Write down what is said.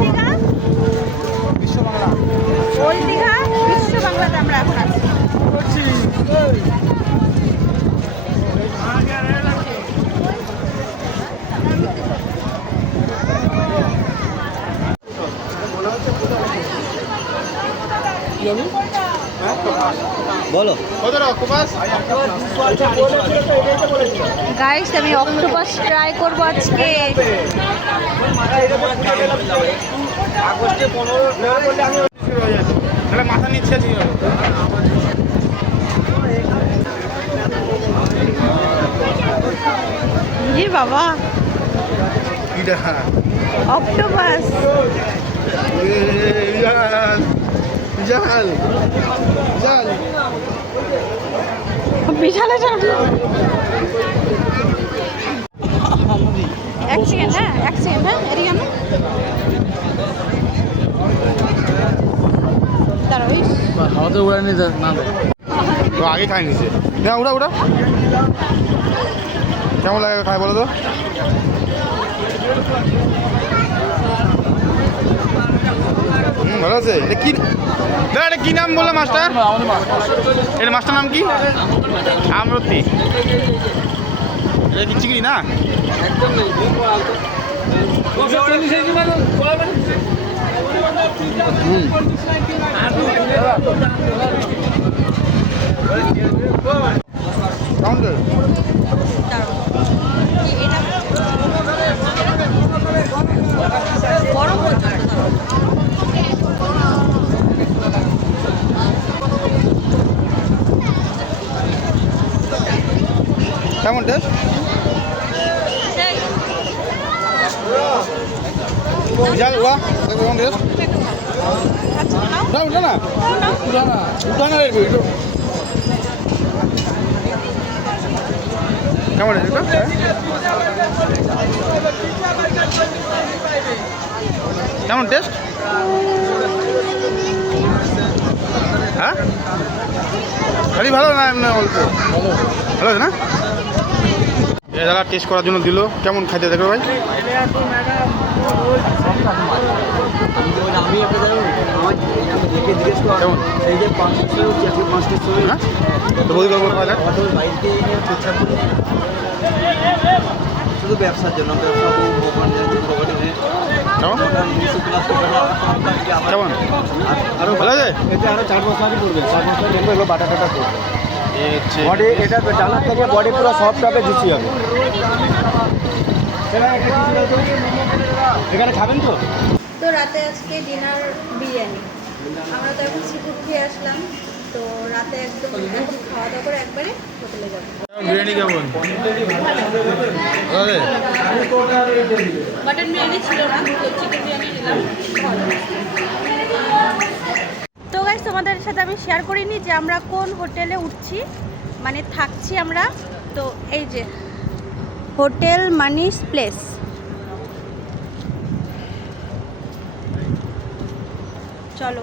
দীঘা বিশ্ব বাংলা ওল্ড দীঘা বিশ্ব বাংলাতে আমরা এখন আছি। বলো গাইস আমি অক্টোপাস ট্রাই করবো আজকে। মাথা নিচ্ছে জি বাবা অক্টোপাস বিশাল এক সেকেন্ড হ্যাঁ এদিকে কেন হাওয়াতে উড়ায় নিয়ে না আগে খাই নিছে না উড়া কেমন লাগে খায় বলো তো? ভালো আছে। এটা কি এটা কি নাম বললাম মাস্টার? এটা মাস্টার নাম কি? আমরতি। এটা কি চিংড়ি না? কেমন টেস্ট? বিশাল উড়া কেমন টেস্ট? উঠা না কেমন কেমন টেস্ট? হ্যাঁ খালি ভালো না এমনি অল্প ভালো আছে না? দাদা টেস্ট করার জন্য দিল। কেমন খাইতে দেখো ভাই? শুধু ব্যবসার জন্য কেমন আরো ভালো আছে? এতে আরো 4 মশলা পড়বে 4 মশলা দেখবো এগুলো বাটা টাটা করবে বডি এটা ডানার থেকে বডি পুরো সফট হবে জুসি হবে। এখানে খাবেন তো? তো রাতে আজকে ডিনার বিরিয়ানি। আমরা তো এখন সিফুড খেয়ে আসলাম, তো রাতে একদম এখন খাওয়া দাওয়া করে একবারে হোটেলে যাবো। বিরিয়ানি কেমন? মাটন বিরিয়ানি ছিল না, তো চিকেন বিরিয়ানি নিলাম। তো গাইস তোমাদের সাথে আমি শেয়ার করিনি যে আমরা কোন হোটেলে উঠছি, মানে থাকছি আমরা। তো এই যে হোটেল মানিস প্লেস। চলো।